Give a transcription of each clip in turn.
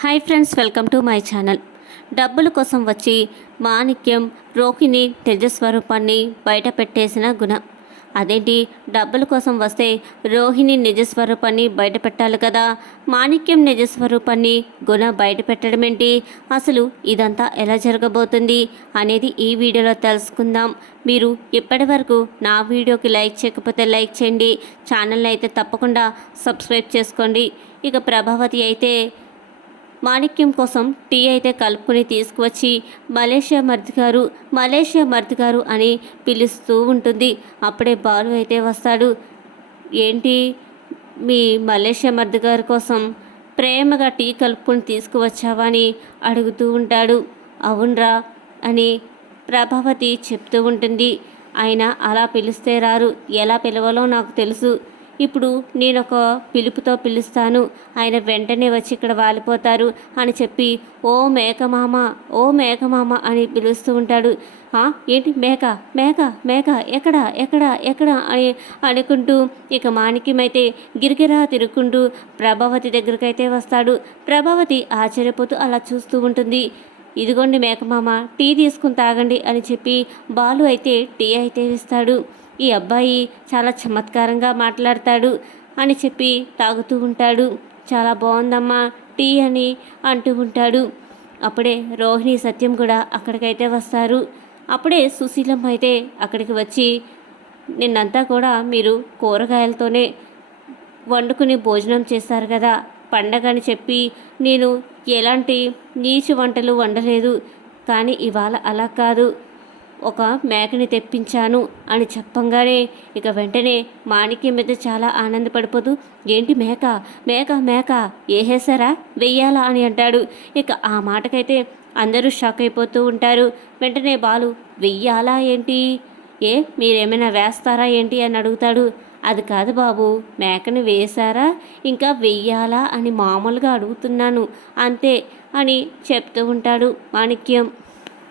Hi friends welcome to my channel డబ్బుల కోసం వచ్చి మాణిక్యం రోహిణి నిజస్వరూపాన్ని బయట పెట్టేసిన గుణ. అదేంటి? డబ్బుల కోసం వస్తే రోహిణి నిజస్వరూపాన్ని బయట పెట్టాలి కదా. మాణిక్యం నిజస్వరూపాన్ని గుణ బయట పెట్టడం ఏంటి? అసలు ఇదంతా ఎలా జరగబోతుంది అనేది ఈ వీడియోలో తెలుసుకుందాం. మీరు ఇప్పటి వరకు నా వీడియోకి లైక్ చేయకపోతే లైక్ చేయండి. ఛానల్ని అయితే తప్పకుండా సబ్స్క్రైబ్ చేసుకోండి. ఇక ప్రభావతి అయితే మాణిక్యం కోసం టీ అయితే కలుపుకొని తీసుకువచ్చి మలేషియా మర్ది గారు మలేషియా మర్ది గారు అని పిలుస్తూ ఉంటుంది. అప్పుడే బాలు అయితే వస్తాడు. ఏంటి? మీ మలేషియా మర్ది గారి కోసం ప్రేమగా టీ కలుపుకొని తీసుకువచ్చావా అని అడుగుతూ ఉంటాడు. అవునరా అని ప్రభావతి చెప్తూ ఉంటుంది. ఆయన అలా పిలిస్తే రారు. ఎలా పిలవాలో నాకు తెలుసు. ఇప్పుడు నేను ఒక పిలుపుతో పిలుస్తాను. ఆయన వెంటనే వచ్చి ఇక్కడ వాలిపోతారు అని చెప్పి ఓ మేకమామ ఓ మేకమామ అని పిలుస్తూ ఉంటాడు. ఏంటి? మేక మేక మేక ఎక్కడ ఎక్కడ ఎక్కడ? అని అనుకుంటూ ఇక మాణిక్యమైతే గిరిగిరా తిరుక్కుంటూ ప్రభావతి దగ్గరకైతే వస్తాడు. ప్రభావతి ఆశ్చర్యపోతూ అలా చూస్తూ ఉంటుంది. ఇదిగోండి మేకమామ టీ తీసుకుని తాగండి అని చెప్పి బాలు అయితే టీ అయితే ఇస్తాడు. ఈ అబ్బాయి చాలా చమత్కారంగా మాట్లాడతాడు అని చెప్పి తాగుతూ ఉంటాడు. చాలా బాగుందమ్మా టీ అని అంటూ ఉంటాడు. అప్పుడే రోహిణి సత్యం కూడా అక్కడికైతే వస్తారు. అప్పుడే సుశీలమ్మ అయితే అక్కడికి వచ్చి నిన్నంతా కూడా మీరు కూరగాయలతోనే వండుకుని భోజనం చేస్తారు కదా పండగ అని చెప్పి నేను ఎలాంటి నీచు వంటలు వండలేదు. కానీ ఇవాళ అలా కాదు. ఒక మేకని తెప్పించాను అని చెప్పంగానే ఇక వెంటనే మాణిక్యం మీద చాలా ఆనందపడిపోతూ ఏంటి మేక? మేక మేక వేసేసారా వెయ్యాలా? అని అంటాడు. ఇక ఆ మాటకైతే అందరూ షాక్ అయిపోతూ ఉంటారు. వెంటనే బాలు వెయ్యాలా ఏంటి? ఏ మీరేమైనా వేస్తారా ఏంటి? అని అడుగుతాడు. అది కాదు బాబు మేకని వేశారా? ఇంకా వెయ్యాలా? అని మామూలుగా అడుగుతున్నాను. అంతే అని చెప్తూ ఉంటాడు మాణిక్యం.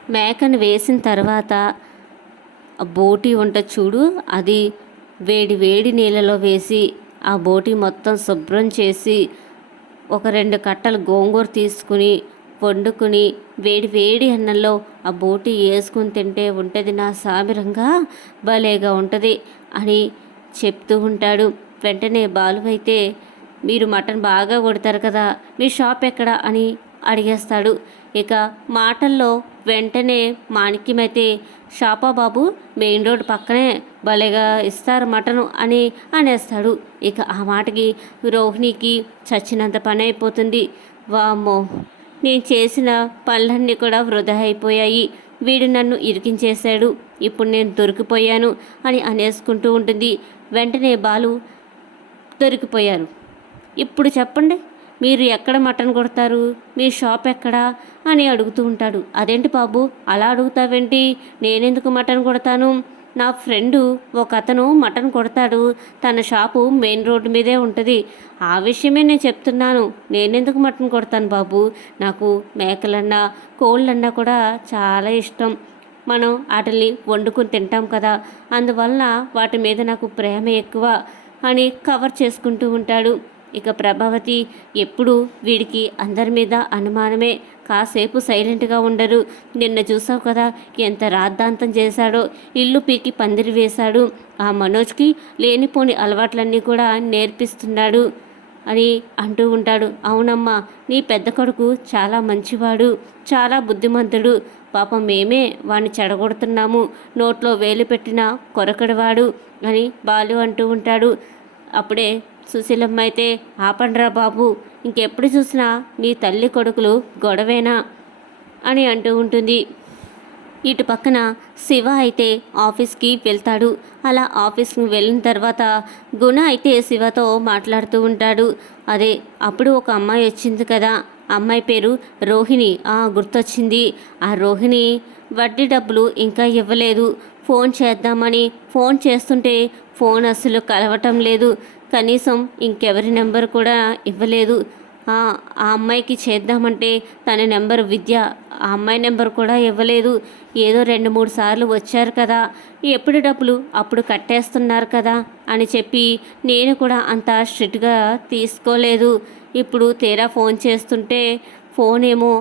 మేకను వేసిన తర్వాత ఆ బోటి వంట చూడు అది వేడి వేడి నీళ్ళలో వేసి ఆ బోటి మొత్తం శుభ్రం చేసి ఒక రెండు కట్టలు గోంగూర తీసుకుని వండుకుని వేడి వేడి అన్నంలో ఆ బోటి వేసుకుని తింటే ఉంటుంది నా సామిరంగా? భలేగా ఉంటుంది అని చెప్తూ ఉంటాడు. వెంటనే బాలువైతే మీరు మటన్ బాగా కొడతారు కదా మీ షాప్ ఎక్కడ అని అడిగేస్తాడు. ఇక మాటల్లో వెంటనే మాణిక్యమైతే షాపా బాబు మెయిన్ రోడ్ పక్కనే భలేగా ఇస్తారు మటను అని అనేస్తాడు. ఇక ఆ మాటకి రోహిణికి చచ్చినంత పని అయిపోతుంది వామ్మో నేను చేసిన పనులన్నీ కూడా వృధా అయిపోయాయి. వీడు నన్ను ఇరికించేశాడు. ఇప్పుడు నేను దొరికిపోయాను అని అనేసుకుంటూ ఉంటుంది. వెంటనే బాలు దొరికిపోయారు. ఇప్పుడు చెప్పండి. మీరు ఎక్కడ మటన్ కొడతారు? మీ షాప్ ఎక్కడా? అని అడుగుతూ ఉంటాడు. అదేంటి బాబు? అలా అడుగుతావేంటి? నేనెందుకు మటన్ కొడతాను? నా ఫ్రెండు ఒక అతను మటన్ కొడతాడు. తన షాపు మెయిన్ రోడ్డు మీదే ఉంటుంది. ఆ విషయమే నేను చెప్తున్నాను. నేనెందుకు మటన్ కొడతాను బాబు? నాకు మేకలన్నా కోళ్ళన్నా కూడా చాలా ఇష్టం. మనం వాటిని వండుకుని తింటాం కదా. అందువలన వాటి మీద నాకు ప్రేమ ఎక్కువ అని కవర్ చేసుకుంటూ ఉంటాడు. ఇక ప్రభావతి ఎప్పుడు వీడికి అందరి మీద అనుమానమే. కాసేపు సైలెంట్గా ఉండరు. నిన్న చూసావు కదా ఎంత రాద్ధాంతం చేశాడో. ఇల్లు పీకి పందిరి వేశాడు. ఆ మనోజ్కి లేనిపోని అలవాట్లన్నీ కూడా నేర్పిస్తున్నాడు అని అంటూ ఉంటాడు. అవునమ్మా నీ పెద్ద కొడుకు చాలా మంచివాడు చాలా బుద్ధిమంతుడు. పాపం మేమే వాడిని చెడగొడుతున్నాము. నోట్లో వేలు పెట్టిన కొరకడివాడు అని బాలు అంటూ ఉంటాడు. అప్పుడే సుశీలమ్మ అయితే ఆపండ్రా బాబు ఇంకెప్పుడు చూసినా మీ తల్లి కొడుకులు గొడవేనా? అని అంటూ ఉంటుంది. ఇటు పక్కన శివ అయితే ఆఫీస్కి వెళ్తాడు. అలా ఆఫీస్కి వెళ్ళిన తర్వాత గుణ అయితే శివతో మాట్లాడుతూ ఉంటాడు. అదే అప్పుడు ఒక అమ్మాయి వచ్చింది కదా. అమ్మాయి పేరు రోహిణి. ఆ గుర్తొచ్చింది. ఆ రోహిణి వడ్డీ డబ్బులు ఇంకా ఇవ్వలేదు. ఫోన్ చేద్దామని ఫోన్ చేస్తుంటే ఫోన్ అసలు కలవటం లేదు. కనీసం ఇంకెవరి నెంబర్ కూడా ఇవ్వలేదు. ఆ అమ్మాయికి చేద్దామంటే తన నెంబర్ విద్య ఆ అమ్మాయి నెంబర్ కూడా ఇవ్వలేదు. ఏదో రెండు మూడు సార్లు వచ్చారు కదా ఎప్పుడు డబ్బులు అప్పుడు కట్టేస్తున్నారు కదా అని చెప్పి నేను కూడా అంత స్ట్రిక్ట్గా తీసుకోలేదు. ఇప్పుడు తీరా ఫోన్ చేస్తుంటే ఫోన్ ఏమో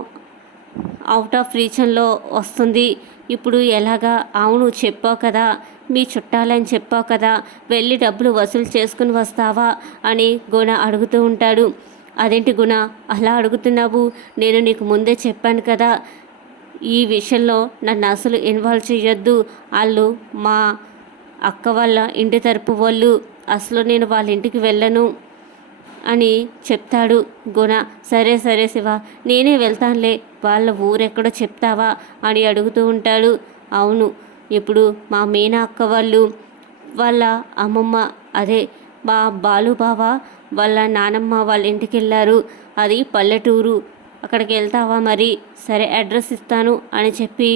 అవుట్ ఆఫ్ రీచన్లో వస్తుంది. ఇప్పుడు ఎలాగా? అవును చెప్పావు కదా. మీ చుట్టాలని చెప్పావు కదా. వెళ్ళి డబ్బులు వసూలు చేసుకుని వస్తావా? అని గుణ అడుగుతూ ఉంటాడు. అదేంటి గుణ? అలా అడుగుతున్నావు? నేను నీకు ముందే చెప్పాను కదా. ఈ విషయంలో నన్ను అసలు ఇన్వాల్వ్ చేయొద్దు వాళ్ళు మా అక్క వాళ్ళ ఇంటి తరపు వాళ్ళు. అసలు నేను వాళ్ళ ఇంటికి వెళ్ళను అని చెప్తాడు గుణ. సరే సరే శివ. నేనే వెళ్తానులే. వాళ్ళ ఊరెక్కడో చెప్తావా అని అడుగుతూ ఉంటాడు. అవును ఇప్పుడు మా మీనా అక్క వాళ్ళు వాళ్ళ అమ్మమ్మ అదే మా బాలుబావ వాళ్ళ నానమ్మ వాళ్ళ ఇంటికి వెళ్ళారు అది పల్లెటూరు. అక్కడికి వెళ్తావా మరి? సరే అడ్రస్ ఇస్తాను అని చెప్పి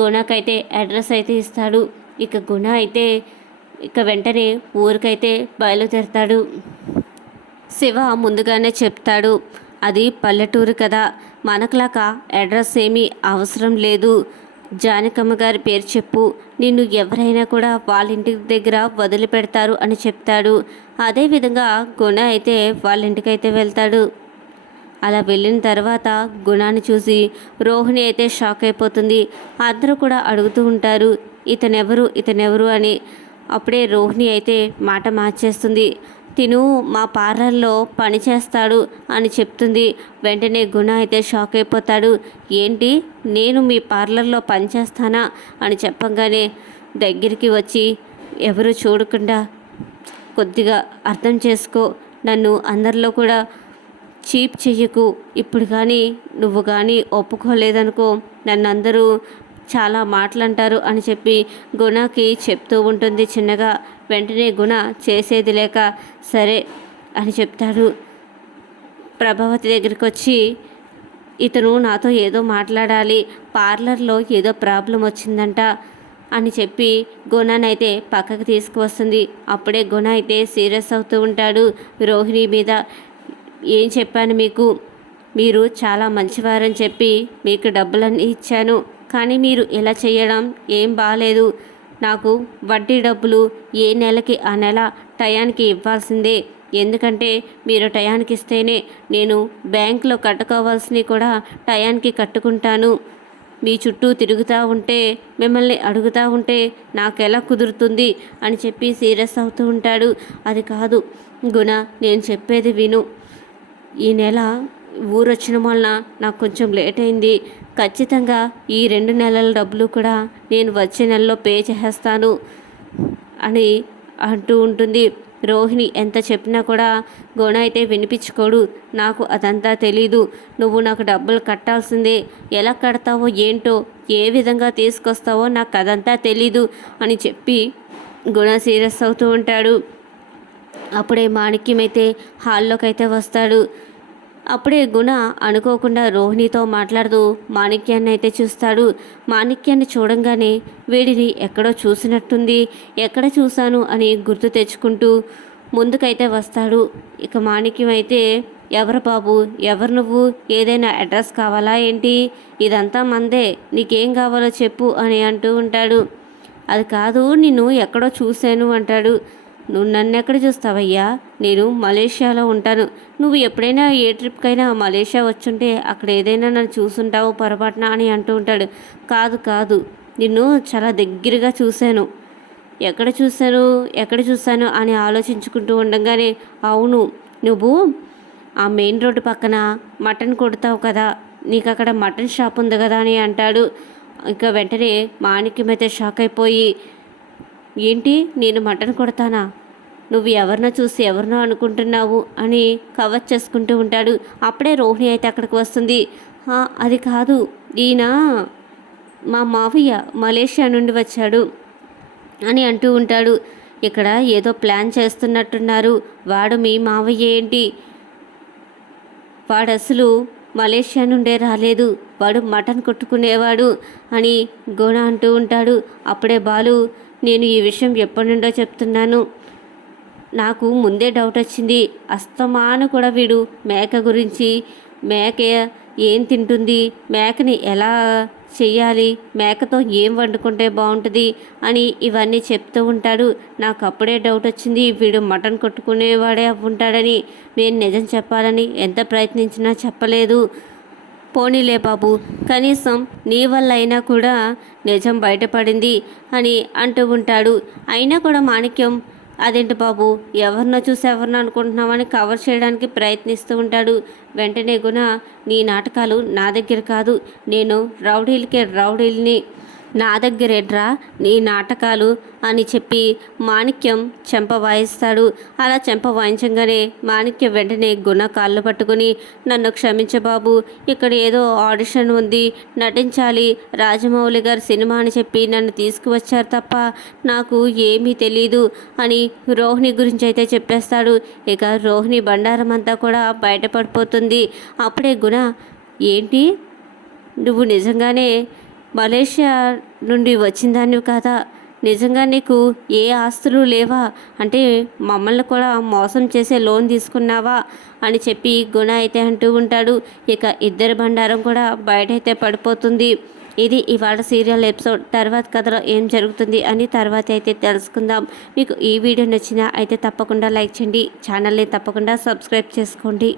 గుణకైతే అడ్రస్ అయితే ఇస్తాడు. ఇక గుణ అయితే ఇక వెంటనే ఊరికైతే బయలుదేరుతాడు. శివ ముందుగానే చెప్తాడు. అది పల్లెటూరు కదా. మనకులాగా అడ్రస్ ఏమీ అవసరం లేదు. జానకమ్మ గారి పేరు చెప్పు. నిన్ను ఎవరైనా కూడా వాళ్ళ ఇంటి దగ్గర వదిలిపెడతారు అని చెప్తాడు. అదేవిధంగా గుణ అయితే వాళ్ళ ఇంటికైతే వెళ్తాడు. అలా వెళ్ళిన తర్వాత గుణాన్ని చూసి రోహిణి అయితే షాక్ అయిపోతుంది. అందరూ కూడా అడుగుతూ ఉంటారు ఇతనెవరు? ఇతనెవరు? అని. అప్పుడే రోహిణి అయితే మాట మార్చేస్తుంది. తిను మా పార్లర్లో పని చేస్తాడు అని చెప్తుంది. వెంటనే గుణ అయితే షాక్ అయిపోతాడు. ఏంటి? నేను మీ పార్లర్లో పని చేస్తానా? అని చెప్పగానే దగ్గరికి వచ్చి ఎవరు చూడకుండా కొద్దిగా అర్థం చేసుకో. నన్ను అందరిలో కూడా చీప్ చెయ్యకు. ఇప్పుడు కానీ నువ్వు కానీ ఒప్పుకోలేదనుకో నన్ను అందరూ చాలా మాటలంటారు అని చెప్పి గుణకి చెప్తూ ఉంటుంది చిన్నగా. వెంటనే గుణ చేసేది లేక సరే అని చెప్తాడు. ప్రభావతి దగ్గరికి వచ్చి ఇతను నాతో ఏదో మాట్లాడాలి పార్లర్లో ఏదో ప్రాబ్లం వచ్చిందంట అని చెప్పి గుణనైతే పక్కకు తీసుకువస్తుంది. అప్పుడే గుణ అయితే సీరియస్ అవుతూ ఉంటాడు రోహిణి మీద. ఏం చెప్పాను మీకు? మీరు చాలా మంచివారని చెప్పి మీకు డబ్బులన్నీ ఇచ్చాను. కానీ మీరు ఎలా చేయడం ఏం బాగాలేదు నాకు వడ్డీ డబ్బులు ఏ నెలకి ఆ నెల టయానికి ఇవ్వాల్సిందే. ఎందుకంటే మీరు టయానికి ఇస్తేనే నేను బ్యాంకులో కట్టుకోవాల్సినవి కూడా టయానికి కట్టుకుంటాను. మీ చుట్టూ తిరుగుతూ ఉంటే మిమ్మల్ని అడుగుతూ ఉంటే నాకు ఎలా కుదురుతుంది అని చెప్పి సీరియస్ అవుతూ ఉంటాడు. అది కాదు గుణ నేను చెప్పేది విను. ఈ నెల ఊరు వచ్చిన వలన నాకు కొంచెం లేట్ అయింది. ఖచ్చితంగా ఈ రెండు నెలల డబ్బులు కూడా నేను వచ్చే నెలలో పే చేస్తాను అని అంటూ ఉంటుంది. రోహిణి ఎంత చెప్పినా కూడా గుణ అయితే వినిపించుకోడు. నాకు అదంతా తెలీదు. నువ్వు నాకు డబ్బులు కట్టాల్సిందే. ఎలా కడతావో ఏంటో ఏ విధంగా తీసుకొస్తావో నాకు అదంతా తెలీదు అని చెప్పి గుణ సీరియస్ అవుతూ ఉంటాడు. అప్పుడే మాణిక్యం అయితే హాల్లోకి అయితే వస్తాడు. అప్పుడే గుణ అనుకోకుండా రోహిణితో మాట్లాడుతూ మాణిక్యాన్ని అయితే చూస్తాడు. మాణిక్యాన్ని చూడంగానే వీడిని ఎక్కడో చూసినట్టుంది. ఎక్కడ చూశాను? అని గుర్తు తెచ్చుకుంటూ ముందుకైతే వస్తాడు. ఇక మాణిక్యం అయితే ఎవరు బాబు? ఎవరు నువ్వు? ఏదైనా అడ్రస్ కావాలా ఏంటి? ఇదంతా మందే. నీకేం కావాలో చెప్పు అని అంటూ ఉంటాడు. అది కాదు నిన్ను ఎక్కడో చూశాను అంటాడు. నువ్వు నన్ను ఎక్కడ చూస్తావయ్యా? నేను మలేషియాలో ఉంటాను. నువ్వు ఎప్పుడైనా ఏ ట్రిప్కైనా మలేషియా వచ్చుంటే అక్కడ ఏదైనా నన్ను చూసుంటావు పొరపాటున అని అంటూ ఉంటాడు. కాదు కాదు. నిన్ను చాలా దగ్గరగా చూశాను. ఎక్కడ చూశాను? ఎక్కడ చూశాను? అని ఆలోచించుకుంటూ ఉండగానే అవును నువ్వు ఆ మెయిన్ రోడ్డు పక్కన మటన్ కొడతావు కదా. నీకు అక్కడ మటన్ షాప్ ఉంది కదా అని అంటాడు. ఇంకా వెంటనే మాణిక్యమైతే షాక్ అయిపోయి ఏంటి నేను మటన్ కొడతానా? నువ్వు ఎవరినో చూసి ఎవరినో అనుకుంటున్నావు అని కవర్ చేసుకుంటూ ఉంటాడు. అప్పుడే రోహిణి అయితే అక్కడికి వస్తుంది. అది కాదు. ఈయన మా మావయ్య మలేషియా నుండి వచ్చాడు అని అంటూ ఉంటాడు. ఇక్కడ ఏదో ప్లాన్ చేస్తున్నట్టున్నారు. వాడు మీ మావయ్య ఏంటి? వాడు అసలు మలేషియా నుండే రాలేదు. వాడు మటన్ కొట్టుకునేవాడు అని గోణ అంటూ ఉంటాడు. అప్పుడే బాలు నేను ఈ విషయం ఎప్పటి నుండో చెప్తున్నాను. నాకు ముందే డౌట్ వచ్చింది. అస్తమాను కూడా వీడు మేక గురించి. మేక ఏం తింటుంది? మేకని ఎలా చేయాలి మేకతో ఏం వండుకుంటే బాగుంటుంది అని ఇవన్నీ చెప్తూ ఉంటాడు. నాకు అప్పుడే డౌట్ వచ్చింది. వీడు మటన్ కొట్టుకునేవాడే ఉంటాడని నేను నిజం చెప్పాలని ఎంత ప్రయత్నించినా చెప్పలేదు. పోనీలే బాబు కనీసం నీ వల్ల అయినా కూడా నిజం బయటపడింది అని అంటూ ఉంటాడు. అయినా కూడా మాణిక్యం అదేంటి బాబు ఎవరినో చూసి ఎవరినో అనుకుంటున్నామని కవర్ చేయడానికి ప్రయత్నిస్తూ ఉంటాడు. వెంటనే గుణ నీ నాటకాలు నా దగ్గర కాదు నేను రౌడీలకే రౌడీల్ని నా దగ్గరేట్రా నీ నాటకాలు అని చెప్పి మాణిక్యం చెంప వాయిస్తాడు. అలా చెంప వాయించగానే మాణిక్యం వెంటనే గుణ కాళ్ళు పట్టుకుని నన్ను క్షమించ బాబు ఇక్కడ ఏదో ఆడిషన్ ఉంది నటించాలి రాజమౌళి గారి సినిమా అని చెప్పి నన్ను తీసుకువచ్చారు తప్ప నాకు ఏమీ తెలీదు అని రోహిణి గురించి అయితే చెప్పేస్తాడు. ఇక రోహిణి బండారం అంతా కూడా బయటపడిపోతుంది. అప్పుడే గుణ ఏంటి? నువ్వు నిజంగానే మలేషియా నుండి వచ్చిందాన్ని కదా. నిజంగా నీకు ఏ ఆస్తులు లేవా? అంటే మమ్మల్ని కూడా మోసం చేసే లోన్ తీసుకున్నావా? అని చెప్పి గుణ అయితే అంటూ ఉంటాడు. ఇక ఇద్దరి బండారం కూడా బయటైతే పడిపోతుంది. ఇది ఇవాళ సీరియల్ ఎపిసోడ్. తర్వాత కథలో ఏం జరుగుతుంది అని తర్వాత అయితే తెలుసుకుందాం. మీకు ఈ వీడియో నచ్చినా అయితే తప్పకుండా లైక్ చేయండి. ఛానల్ని తప్పకుండా సబ్స్క్రైబ్ చేసుకోండి.